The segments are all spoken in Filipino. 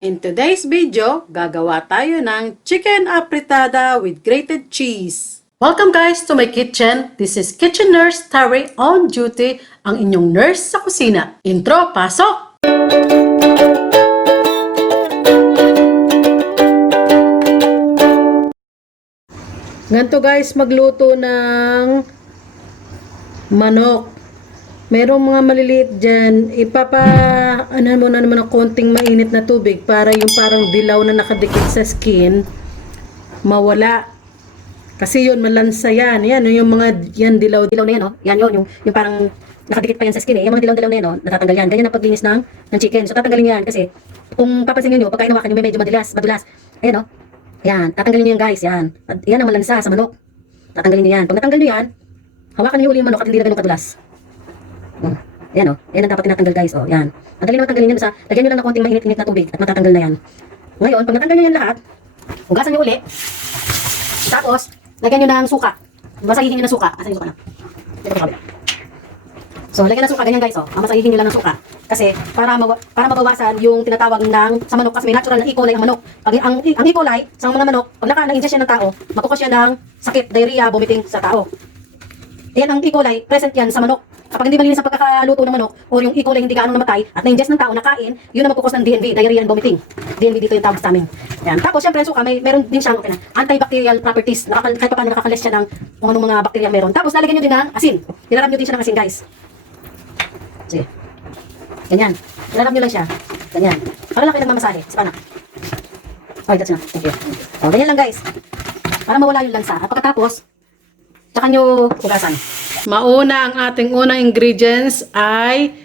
In today's video, gagawa tayo ng chicken afritada with grated cheese. Welcome guys to my kitchen. This is Kitchen Nurse Tari on duty, ang inyong nurse sa kusina. Intro, pasok! Ganito guys, magluto ng manok. Merong mga maliliit dyan, ano mo na naman ng konting mainit na tubig para yung parang dilaw na nakadikit sa skin, mawala. Kasi yun, malansa yan. Yan, yung mga yan, dilaw-dilaw na yan, oh. Yan yun, yung parang nakadikit pa yan sa skin, eh. Yung mga dilaw-dilaw na yan, oh, natatanggal yan. Ganyan ang paglinis ng chicken. So, tatanggalin yan kasi, kung papansin nyo, pagka inawakan nyo, may medyo madulas. Ayan, oh. Yan, tatanggalin nyo yan, guys. Yan. Yan ang malansa sa manok. Tatanggalin nyo yan. Pag natanggal nyo yan, hawakan nyo uli yung manok at hindi na ganun kadulas. Yan o. Yan ang dapat tinatanggal guys. O, yan. Madali naman tanggalin yan. Lagyan nyo lang ng konting mainit-init na tubig at matatanggal na yan. Ngayon, pag natanggal nyo yan lahat, hugasan nyo uli. Tapos, lagyan nyo ng suka. Masahihin nyo ng suka. Asan yung suka na? So, lagyan ng suka. Ganyan guys. O. Masahihin nyo lang ng suka. Kasi, para mabawasan yung tinatawag ng sa manok. Kasi may natural na E. coli ang manok. Pag ang E. coli sa mga manok, pag naka-ingest yan ng tao, magkukos yan ng sakit, diarrhea, vomiting sa tao. Yan ang E. coli, present yan sa manok. Kapag hindi malinis ang pagkakaluto ng manok o yung E. coli hindi gaano namatay at na-ingest ng tao na kain, yun ang magkukos ng DNV, diarrhea and vomiting. DNV dito yung tawag sa amin. Yan. Tapos syempre suka, meron din siyang antibacterial properties. Kahit pa paano nakakalis siya ng kung anong mga bakterya meron. Tapos lalagyan nyo din ng asin. Ilarap nyo din siya ng asin guys. Sige. Ganyan. Ilarap nyo lang siya. Ganyan. Para lang kayo nagmamasahe. Si panak. Okay, that's enough. Thank you. O, ganyan lang guys. Para mawala yung lansa. At pagkatapos, tsaka nyo hugasan. Mauna ang ating unang ingredients ay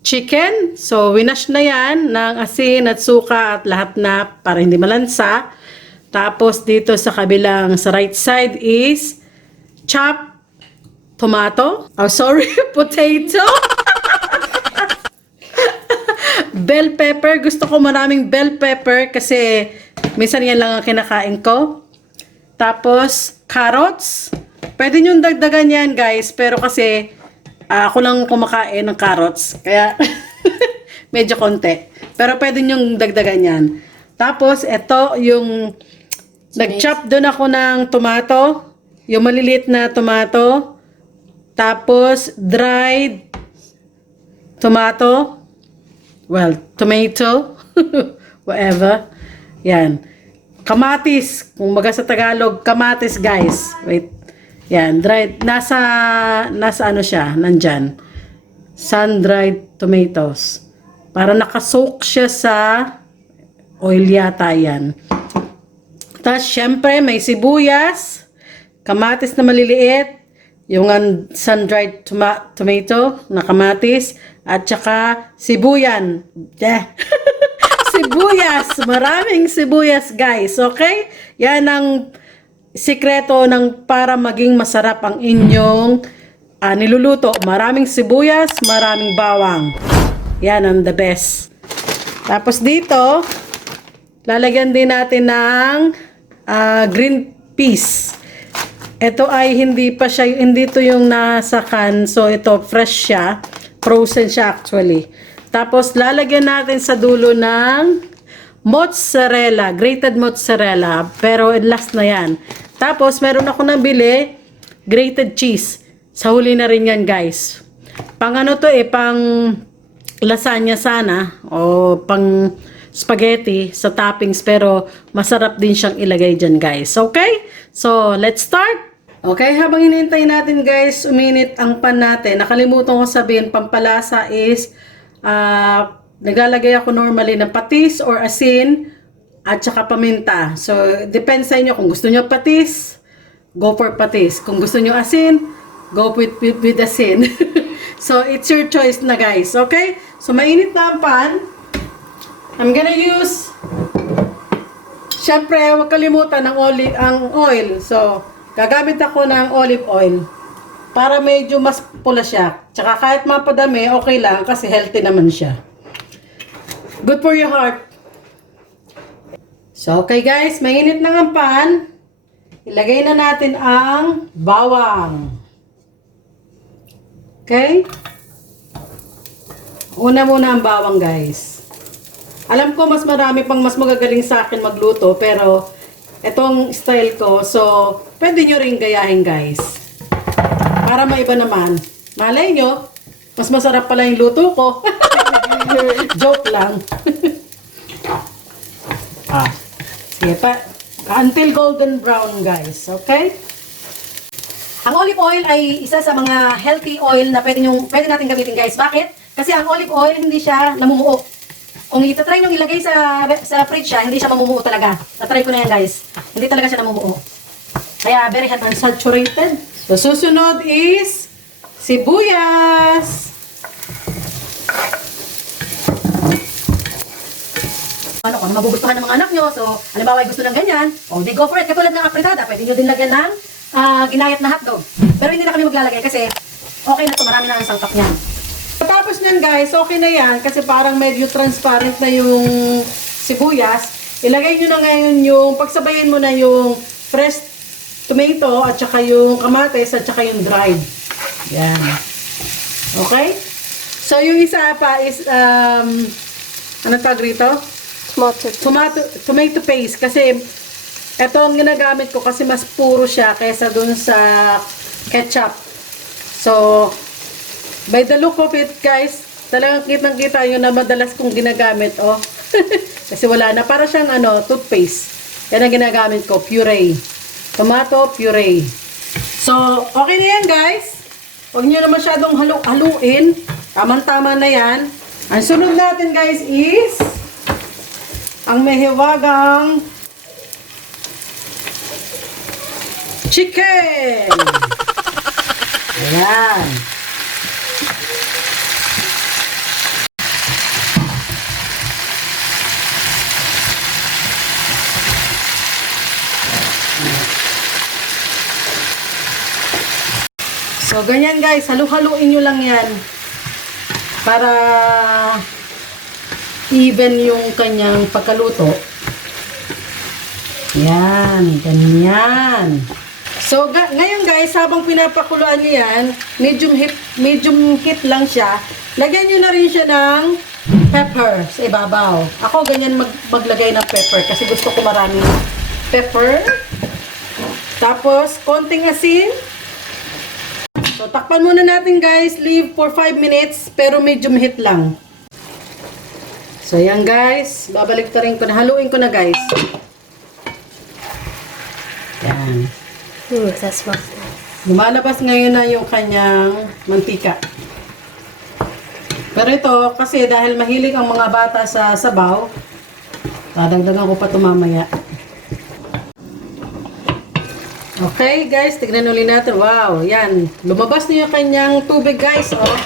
chicken. So, winash na yan ng asin at suka at lahat na para hindi malansa. Tapos, dito sa kabilang, sa right side is chopped tomato. Oh, sorry, potato. Bell pepper. Gusto ko maraming bell pepper kasi minsan yan lang ang kinakain ko. Tapos, carrots. Pwede nyo dagdagan yan guys, pero kasi ako lang kumakain ng carrots, kaya medyo konti. Pero pwede nyo dagdagan yan. Tapos, ito yung nag-chop doon ako ng tomato, yung maliliit na tomato. Tapos, dried tomato. Well, tomato. Whatever. Yan. Kamatis. Kung baga sa Tagalog, kamatis guys. Wait. Yan, dried. Nasa ano siya, nandyan. Sun-dried tomatoes. Para nakasoak siya sa oil yata yan. Tapos, syempre, may sibuyas, kamatis na maliliit, yung sun-dried tomato na kamatis, at saka sibuyan. Sibuyas. Maraming sibuyas, guys. Okay? Yan ang sikreto ng para maging masarap ang inyong niluluto. Maraming sibuyas, maraming bawang. Yan ang the best. Tapos dito, lalagyan din natin ng green peas. Ito ay hindi to yung nasa can. So ito fresh siya. Frozen siya actually. Tapos lalagyan natin sa dulo ng mozzarella, grated mozzarella. Pero last na yan. Tapos, meron ako nabili, grated cheese. Sa huli na rin yan, guys. Pang ano to pang lasagna sana. O pang spaghetti sa toppings. Pero, masarap din siyang ilagay dyan, guys. Okay? So, let's start. Okay, habang hinihintay natin, guys, uminit ang pan natin. Nakalimutan ko sabihin, pampalasa is, naglalagay ako normally ng patis or asin, at saka paminta. So, depends sa inyo. Kung gusto nyo patis, go for patis. Kung gusto nyo asin, go with asin. So, it's your choice na guys. Okay? So, mainit na ang pan. I'm gonna use, syempre, huwag kalimutan ang oil. So, gagamit ako ng olive oil. Para medyo mas pula siya. Tsaka kahit mapadami, okay lang kasi healthy naman siya. Good for your heart. So, okay guys, mainit na ang pan. Ilagay na natin ang bawang. Okay? Una muna ang bawang guys. Alam ko mas marami pang mas magagaling sa akin magluto, pero itong style ko, so pwede nyo rin gayahin guys. Para maiba naman. Malay nyo, mas masarap pala yung luto ko. Joke lang. Sige pa. Until golden brown guys, okay? Ang olive oil ay isa sa mga healthy oil na pwede natin gamitin guys. Bakit? Kasi ang olive oil hindi siya namumuo. Kung itatry nyo ilagay sa fridge siya, hindi siya mamumuo talaga. Natry ko na yan guys. Hindi talaga siya namumuo. Kaya very unsaturated. So susunod is sibuyas. Ano kung magugustuhan ng mga anak nyo. So, halimbawa ay gusto ng ganyan, di go for it. Katulad ng afritada, pwede nyo din lagyan ng ginayat na hotdog. Pero hindi na kami maglalagay kasi okay na to, marami na ang saltak niyan. Tapos nyan guys, okay na yan kasi parang medyo transparent na yung sibuyas. Ilagay nyo na ngayon yung, pagsabayin mo na yung fresh tomato at saka yung kamatis at saka yung dried. Yan. Okay? So, yung isa pa is, ano tawag rito? Tomato paste. Kasi, ito ang ginagamit ko kasi mas puro siya kaysa dun sa ketchup. So, by the look of it, guys, talagang kitang-kita yun na madalas kong ginagamit, oh. Kasi wala na. Para siyang, toothpaste. Yan ang ginagamit ko, puree. Tomato puree. So, okay na yan, guys. Huwag nyo na masyadong haluin. Tamang-tama na yan. Ang sunod natin, guys, is ang mahiwagang chicken. Ayan. So, ganyan guys. Halu-haluin nyo lang yan. Para even yung kanyang pagkaluto. Yan. Ganyan. So, ngayon guys, habang pinapakuluan nyo yan, medium heat lang siya. Lagyan nyo na rin siya ng pepper sa ibabaw. Ako ganyan maglagay ng pepper kasi gusto ko maraming pepper. Tapos, konting asin. So, takpan muna natin guys. Leave for 5 minutes, pero medium heat lang. So, yan guys. Babalik ta rin ko na. Haluin ko na guys. Yan. That smells nice. Lumalabas ngayon na yung kanyang mantika. Pero ito, kasi dahil mahilig ang mga bata sa sabaw, dadagdagan ko pa ito mamaya. Okay guys, tignan ulit natin. Wow, yan. Lumabas na yung kanyang tubig guys. Oh.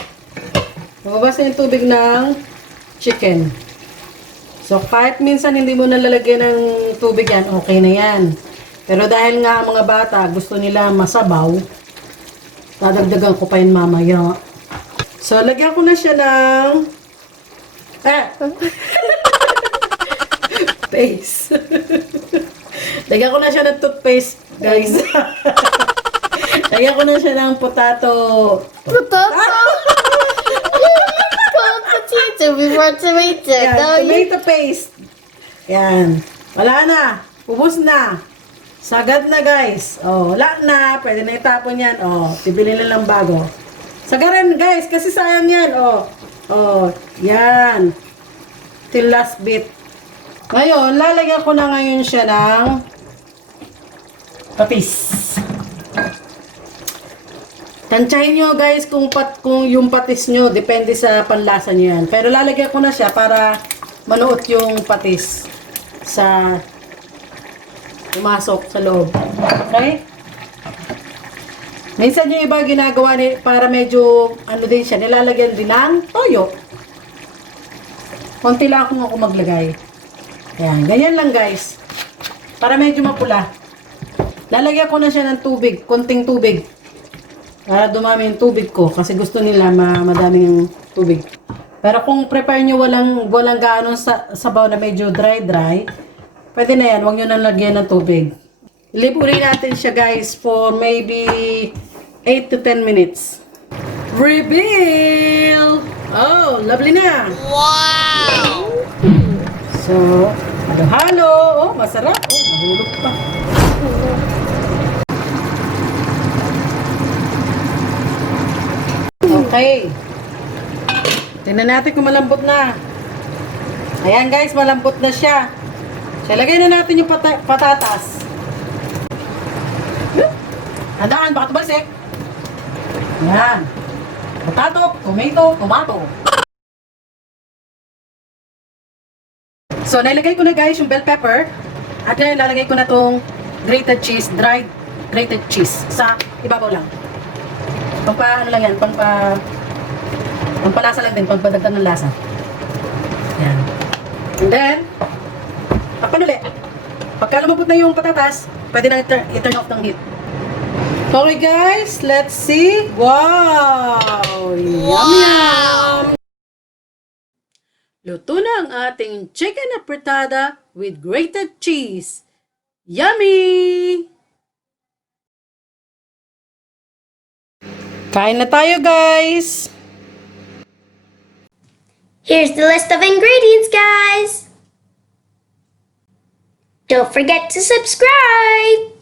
Lumabas na yung tubig ng chicken. So kahit minsan hindi mo nalalagyan ng tubig yan, okay na yan. Pero dahil nga ang mga bata gusto nila masabaw, dadagdagan ko pa yun mamaya. So lagyan ko na siya ng paste. Lagyan ko na siya ng toothpaste, guys. Lagyan ko na siya ng potato. Potato? Potato before tomato. Yan, No, tomato paste. Yan. Wala na. Ubus na. Sagad na, guys. Oh, wala na. Pwede na itapon yan. Oh, tibili na lang bago. Sagaran, guys. Kasi sayang yan. Oh. Oh, yan. Till last bit. Ngayon, lalagyan ko na ngayon siya ng patis. Tansyahin nyo guys kung yung patis nyo, depende sa panlasa nyo yan. Pero lalagyan ko na siya para manuot yung patis sa pumasok sa loob. Okay? Minsan yung iba ginagawa para medyo din siya, nilalagyan din ng toyo. Konti lang ako maglagay. Ayan, ganyan lang guys. Para medyo mapula. Lalagyan ko na siya ng tubig, konting tubig. Para dumami yung tubig ko kasi gusto nila madaming tubig. Pero kung prepare nyo walang gaano sabaw na medyo dry, pwede na yan, huwag nyo nang lagyan ng tubig. Lipunin natin siya guys for maybe 8 to 10 minutes. Reveal! Oh, lovely na! wow! So, halo-halo. Oh, masarap. Oh, mahulog pa. Okay. Tingnan natin kung malambot na. Ayan guys, malambot na siya. So, lagay na natin yung patatas. Handaan, baka tumalsik. Ayan. Potato, tomato. So, nilagay ko na guys yung bell pepper. At ngayon, lalagay ko na tong grated cheese, dried grated cheese. Sa ibabaw lang. Ano lang yan, pampalasa lang din, pampadagdag ng lasa. Yan. And then, takpan ulit. Pagka lumabot na yung patatas, pwede na i-turn off ng heat. Okay guys, let's see. Wow! Yum! Luto na ang ating chicken afritada with grated cheese. Yummy! Kain na tayo guys! Here's the list of ingredients, guys. Don't forget to subscribe.